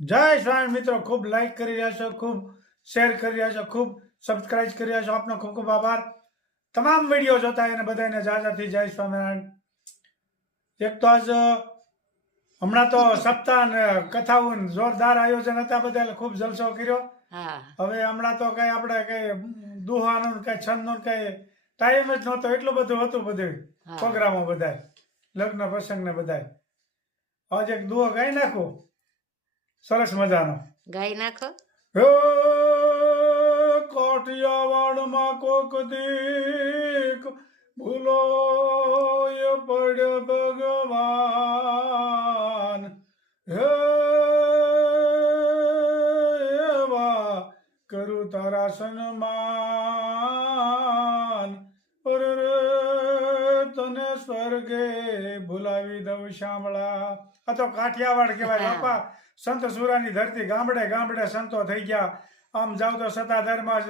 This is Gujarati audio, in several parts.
જય સ્વામી મિત્રો ખૂબ લાઈક કરી રહ્યા છો ખૂબ શેર કરી રહ્યા છો ખૂબ સબસ્ક્રાઇબ કરી રહ્યા છો. આપનો ખૂબ ખૂબ આભાર. તમામ વીડિયો જોતા એને બધાને જાજાથી જય સ્વામિનારાયણ. એક તો આજ હમણાં તો સપ્તાહ ને કથાઓ જોરદાર આયોજન હતા બધા ખૂબ જલસો કર્યો. હવે હમણાં તો કઈ આપણે કઈ દુહાનું કઈ છંદનું કઈ ટાઈમ જ નહોતો એટલું બધું હતું બધું. પ્રોગ્રામો બધા લગ્ન પ્રસંગ ને બધાય. આજે એક દુહો ગાઈ નાખું. સરસ મજાનો. ગાઈ નાખો. કોટિયાવાડમાં કોક દીક ભૂલો પડ્યો આ તો કાઠિયાવાડ કહેવાય. બાપા સંત સુરાની ધરતી ગામડે ગામડે સંતો થઈ ગયા. આમ જાવ તો સતાધરમાં જ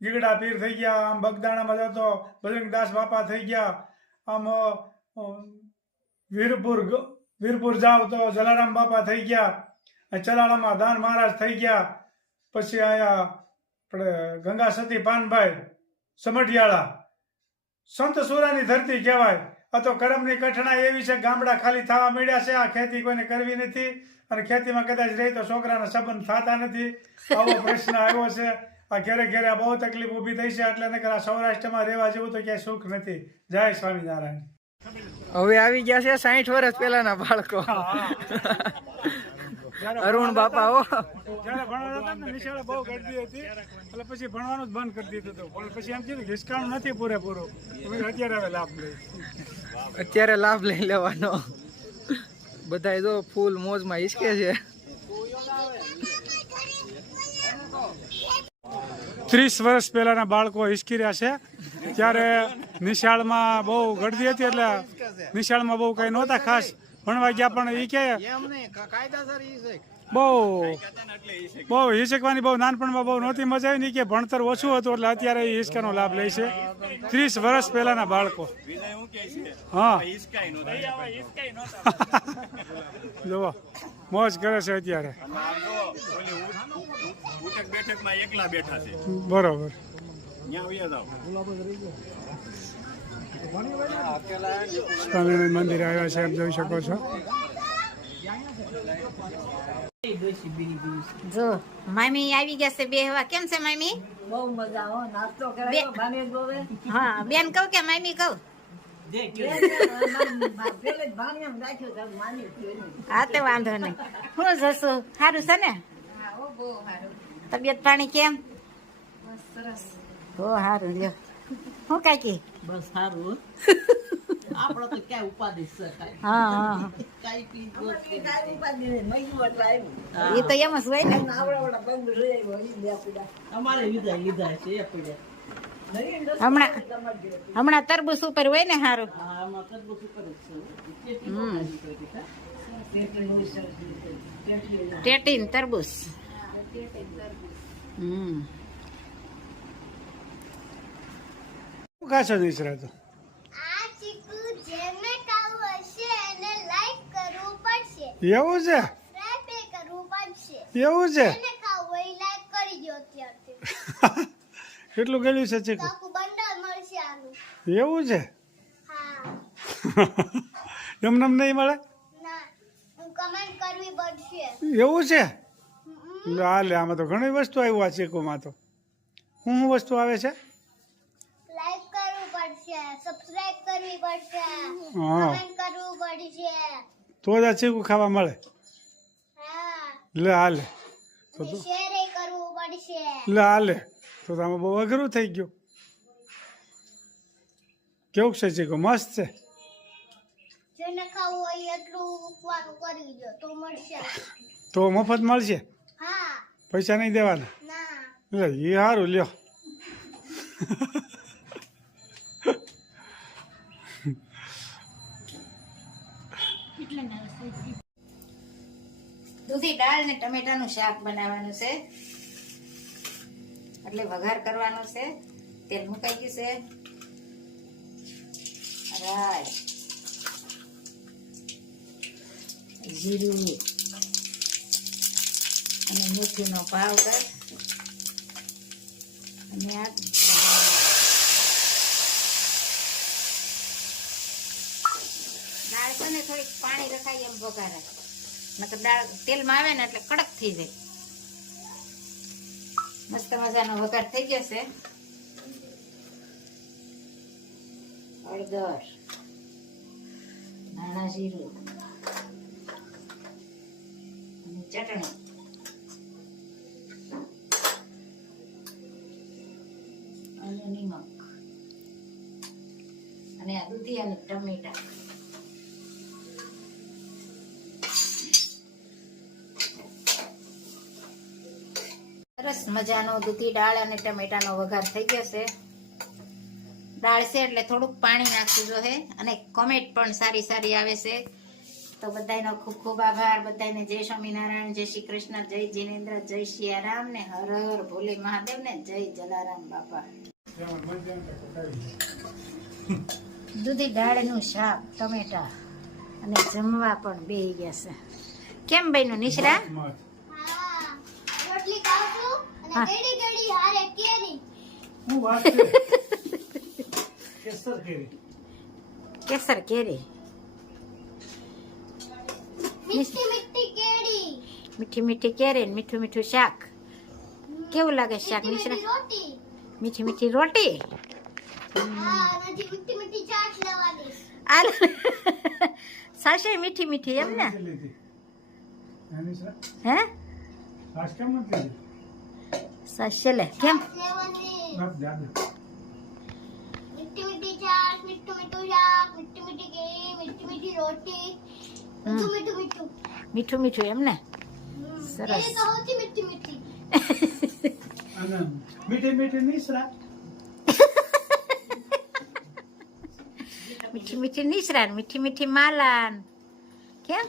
ગીગડા પીર થઈ ગયા. આમ બગદાણામાં જતો ભજનદાસ બાપા થઈ ગયા. આમ વીરપુર વીરપુર જાવ તો જલારામ બાપા થઈ ગયા. ચલાળામાં દાન મહારાજ થઈ ગયા. પછી આયા આપણે ગંગા સતી પાનભાઈ સમઢિયાળા. સંત સુરાની ધરતી કહેવાય. તો કરમની કઠણાઈ એવી છે ગામડા ખાલી થવા મળ્યા છે આ ખેતી કોઈને કરવી નથી અને ખેતીમાં કદાચ રહી તો છોકરાના સંબંધ થતા નથી. આવો પ્રશ્ન આવ્યો છે. આ ઘેરે ઘેરે બહુ તકલીફ ઊભી થઈ છે એટલે નકર આ સૌરાષ્ટ્રમાં રહેવા જેવું તો ક્યાંય સુખ નથી. જય સ્વામિનારાયણ. હવે આવી ગયા છે સાઠ વર્ષ પહેલાના બાળકો. અરુણ બાપા હો. જ્યારે ભણવા હતા ને નિશાળે બહુ ગરદી હતી. એટલે પછી ભણવાનું જ બંધ કરી દીધું હતું. પણ પછી એમ કીધું કે હિસકાણું નથી પૂરેપૂરું. અત્યારે હવે લાભ લઈ. અત્યારે લાભ લઈ લેવાનો. બધા જો ફૂલ મોજમાં હિસકે છે. ત્રીસ વર્ષ પહેલાના બાળકો હિસકી રહ્યા છે. ત્યારે નિશાળમાં બહુ ગરદી હતી એટલે નિશાળમાં બહુ કંઈ નહોતા ખાસ. ભણવા ગયા પણ એ કે બહુ બહુ હિસકવાની બહુ નાનપણમાં બહુ નહોતી મજા આવી ને કે ભણતર ઓછું હતું એટલે અત્યારે એ હિસકાનો લાભ લે છે. ત્રીસ વર્ષ પહેલાના બાળકો. હા. જુઓ મોજ કરે છે અત્યારે. ઉઠક બેઠકમાં એકલા બેઠા છે. બરોબર. ત્યાં આવ્યા જાઓ. સ્વામિનારાયણ મંદિર આવ્યા છે એમ જોઈ શકો છો. જો મામી આવી ગયા છે બે હવા કેમ છે મામી? બહુ મજા હો નાસ્તો કરાયો ભાનેજ બોવે. હા બેન કહું કે મામી કહું? હા તે વાંધો નહીં. હું જશું. સારું છે ને? તબિયત પાણી કેમ? હો સારું લ્યો. હું કાકી? બસ સારું આપણો તો ક્યાં ઉપાધિ હા હા કાંઈ પી કાંઈ ઉપાધિ નહીં એ તો એમ જ હોય ને. આવડા આવડા પગ લઈ આવ્યો ઈ બે પીડા. અમારે લીધા લીધા છે એ પડ્યા હમણાં હમણાં તરબૂચ ઉપર હોય ને સારું હા તરબૂચ તરબૂચ ઉપર જ છે કેટલી મોટાની કરી હા? તેટલું સરસ રીતે. તેટલું ટેટીન તરબૂચ હમ કાચો નહીં પડશે. એવું છે? એવું છે? કેટલું ગયેલું છે ચીકુ? એવું છે? હા. નહીં મળે? એવું છે? હાલે આમાં તો ઘણી વસ્તુ આવ્યું આ ચીકુમાં તો. શું શું વસ્તુ આવે છે લાઈક કરવું પડશે સબસ્ક્રાઇબ કરવી પડશે. હા. કરવું પડશે. તો જ આ ચીકુ ખાવા મળે. લે હાલે. તો કરવું પડશે. લે હાલે. તો તમે બહુ અઘરું થઈ ગયું. કેવું છે ચીકુ? મસ્ત છે? જેને ખાવું હોય એટલું ઉપવાનું કરી દો તો મળશે. તો મફત મળશે? હા. પૈસા નહીં દેવાના? ના. લે એ સારું લ્યો. દૂધી દાળ ને ટમેટાનું શાક બનાવવાનું છે. એટલે વઘાર કરવાનો છે. તેલ મુકાઈ ગયું છે. રાઈ જીરું. અને મેથીનો પાવડર. અને આ દાળ છે ને થોડીક પાણી રખાય એમ વઘારે નકર દાળ તેલમાં આવે ને એટલે કડક થઈ જાય. મસ્ત મજાનો વઘાર થઈ જશે. હળદર નાણા જીરું ચટણી. અને નિમક. અને આ દૂધી અને ટમેટા. સરસ મજાનો દૂધી દાળ અને ટમેટાનો વઘાર થઈ ગયો છે દાળ છે એટલે થોડુંક પાણી નાખવું જોઈએ અને કોમેન્ટ પણ સારી સારી આવે છે. તો બધાનો ખૂબ ખૂબ આભાર. બધાને જય સ્વામિનારાયણ, જય શ્રી કૃષ્ણ, જય જીનેન્દ્ર, જય સિયારામ ને હર હર ભોલે મહાદેવ ને જય જલારામ બાપા. દૂધી દાળનું શાક, ટમેટા અને જમવા પણ બેહી ગયા છે. કેમ બન્યું નિશરા મસ્ત. હા રોટલી ખાઉં છું હા. અને ગળી ગળી હારે કેરી હું વાત છે કેસર કેરી કેસર કેરી મીઠી મીઠી કેરી મીઠી મીઠી કેરી ને મીઠું મીઠું શાક કેવું લાગે શાક મીઠી નિશરા મીઠી રોટી મીઠી મીઠી રોટી હા નથી મીઠી મીઠી ચાટ લેવાની આ સાસે મીઠી મીઠી એમ ને નથી લીધી નાની સર હે છાશ કેમ નથી લીધી સાસે લે કેમ લેવાની નથી જાદુ મીઠી મીઠી ચાટ મીઠું મીઠું શાક મીઠી મીઠી કેરી મીઠી મીઠી રોટી બધું મીઠું મીઠું મીઠું મીઠું એમ ને હમ. સરસ. કેરી તો સૌથી મીઠી મીઠી અને મીઠી મીઠી નિસરા મીઠી મીઠી નિશરાન મીઠી મીઠી માલાન કેમ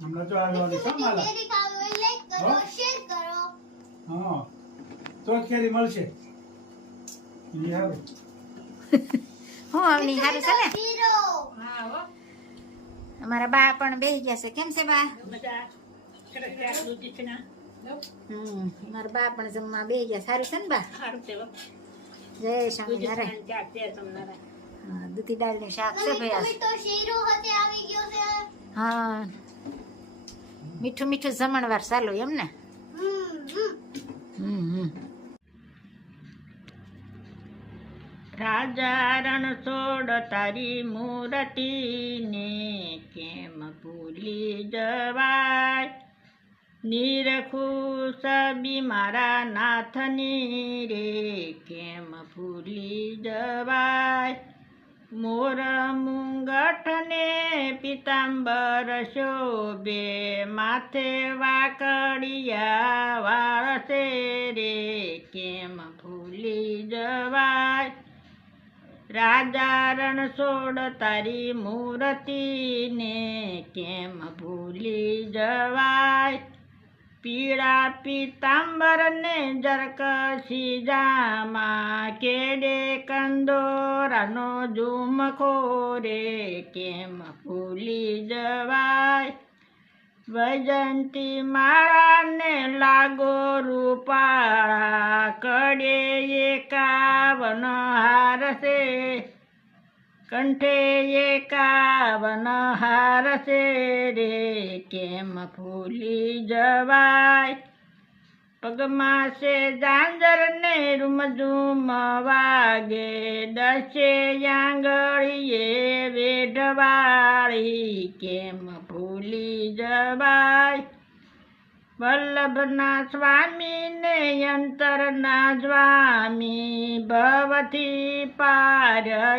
હમણાં તો આવવાની છે મીઠી માલા હા. તો કેરી મળશે. હું આવની હારું છે ને હીરો અમારા બા પણ બેસી ગયા છે. કેમ છે બા? હમ મારા બા પણ જમવા બેસી ગયા. સારું છે ને બા? જય સ્વામિનારાયણ હા દૂધી દાળની શાક છે ભાઈ મીઠો શીરો હતે આવી ગયો છે. હા. મીઠું મીઠું જમણવાર ચાલુ એમ ને? હમ રણ છોડ તારી મૂર્તિને કેમ ભૂલી જવાય? નિરખુશ બી મારા નાથની રે, કેમ ભૂલી જવાય? મોર મુંગઠને પિતાંબર શોભે, માથે વાકડિયા વાળશે રે કેમ ભૂલી જવાય? રાજા રણછોડ તારી મૂર્તિને કેમ ભૂલી જવાય? પીળા પીતાંબર ને જરકસી જામાં કેડે કંદોરાનો ઝુમખો રે કેમ ભૂલી જવાય? વૈજંતી માળાને લાગો રૂપાળા, કડે એકાવન હાર છે કંઠે એકાવન હાર છે રે કેમ ફૂલી જવાય? પગમાં છે જાંજર ને રૂમઝૂમ વાગે, દસે આંગળીએ વેઢવાળી, કેમ ફૂલી જવાય? વલ્લભના સ્વામીને અંતરના સ્વામી ભવથી પારયુતારો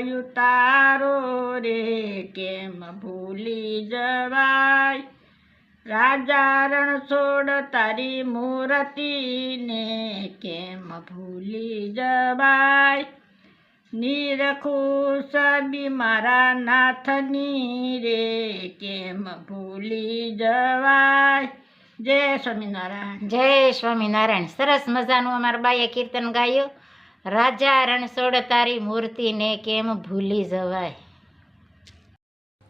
રે, કેમ ભૂલી જવાય? રાજા રણછોડ તારી મૂર્તિને કેમ ભૂલી જવાય? નિરખુશ બી મારા નાથની રે, કેમ ભૂલી જવાય? જય સ્વામિનારાયણ. જય સ્વામિનારાયણ. સરસ મજાનું અમારા બાઈએ કીર્તન ગાયું. રાજા રણછોડ તારી મૂર્તિને કેમ ભૂલી જવાય?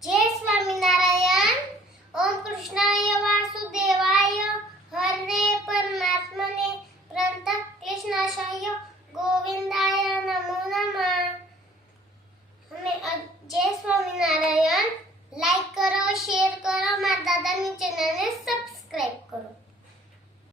જય સ્વામિનારાયણ.